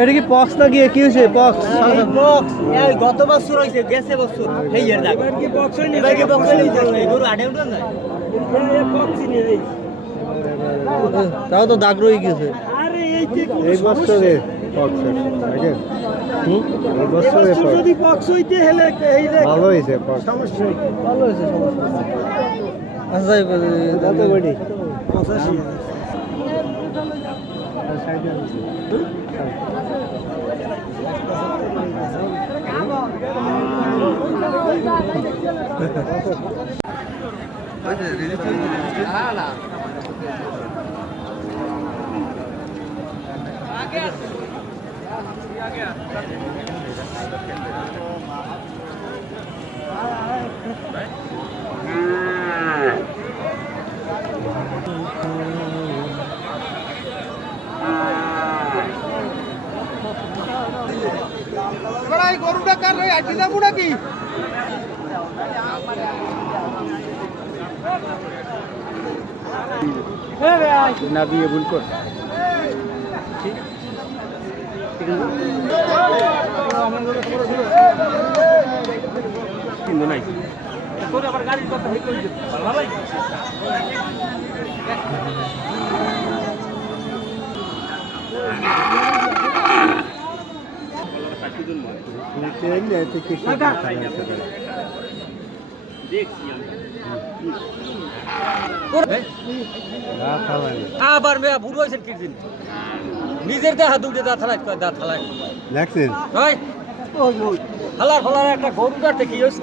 এটা কি পক্স না কি হয়েছে? পক্স গত বছর হয়েছে, গেছে বছর তাও তো দাগ রয়ে গেছে। এই বছরে যদি পক্স হইতে হলে ভালো হয়েছে সমস্যা ভালো হয়েছে, সমস্যা নেই। আচ্ছা যাই কত বডি 85,000। গরুটা কার আটি যাবো নাকি? না বিয়ে ভুল কর কিন্তু নাই তোর আবার গাড়ির কথা হই কই ভালোই আবার মেয়া বুড়ো হয়েছেন কি দিন নিজের দেখা দুটো দাঁত হালাই দেখছেন হয় হালার ফালার একটা গরু কাটতে কি হয়েছে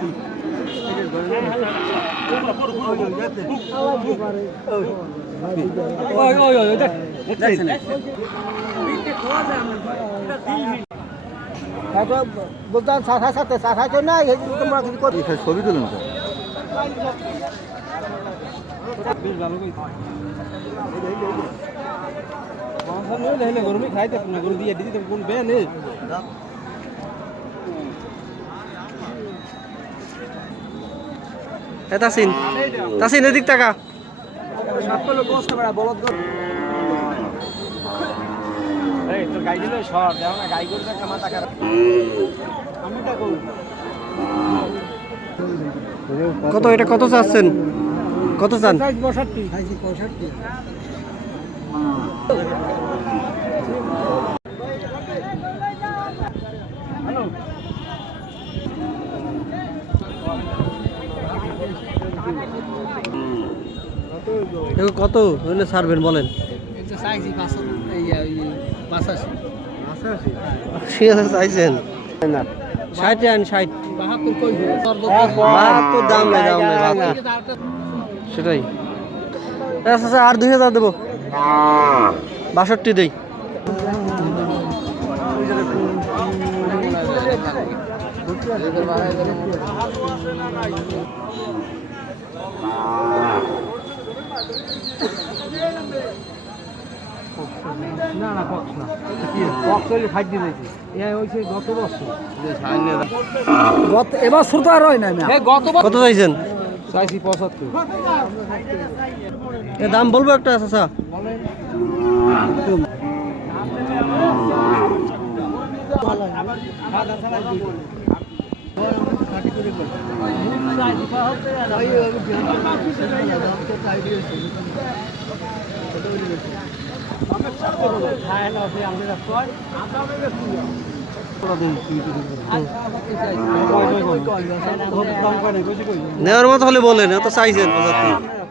বলতাম শাখা সাথে শাখা তো নাই, তোমরা কিছু করি ছবি তুলুন তো বেশ ভালো কইছে গরমে খাইতে না গরু দিয়ে দিতে কোন বে নেই তাসিন এদিক টাকা সকলে বসতে পারা বলদ গরু। এই তোর গাই দিলে সর দাও না গাই গরু একটা মাথা খারাপ আমিটা কই কত এটা কত চাচ্ছেন কত চান 65 কত হলে ছাড়বেন বলেন চাইছেন 60 আন 60 72 দাম নাই সেটাই আচ্ছা আর 2000 দেবো 62 দেই না না পক্স না পক্স হইলে ফাইট দিয়ে দিয়েছি এ হইছে গত বছর এবার শুরু আর হয় না কত চাইছেন চাইছি 75 এ দাম বলবো একটা চাচা নেওয়ার মতো হলে বলেন এত চাইছেন 75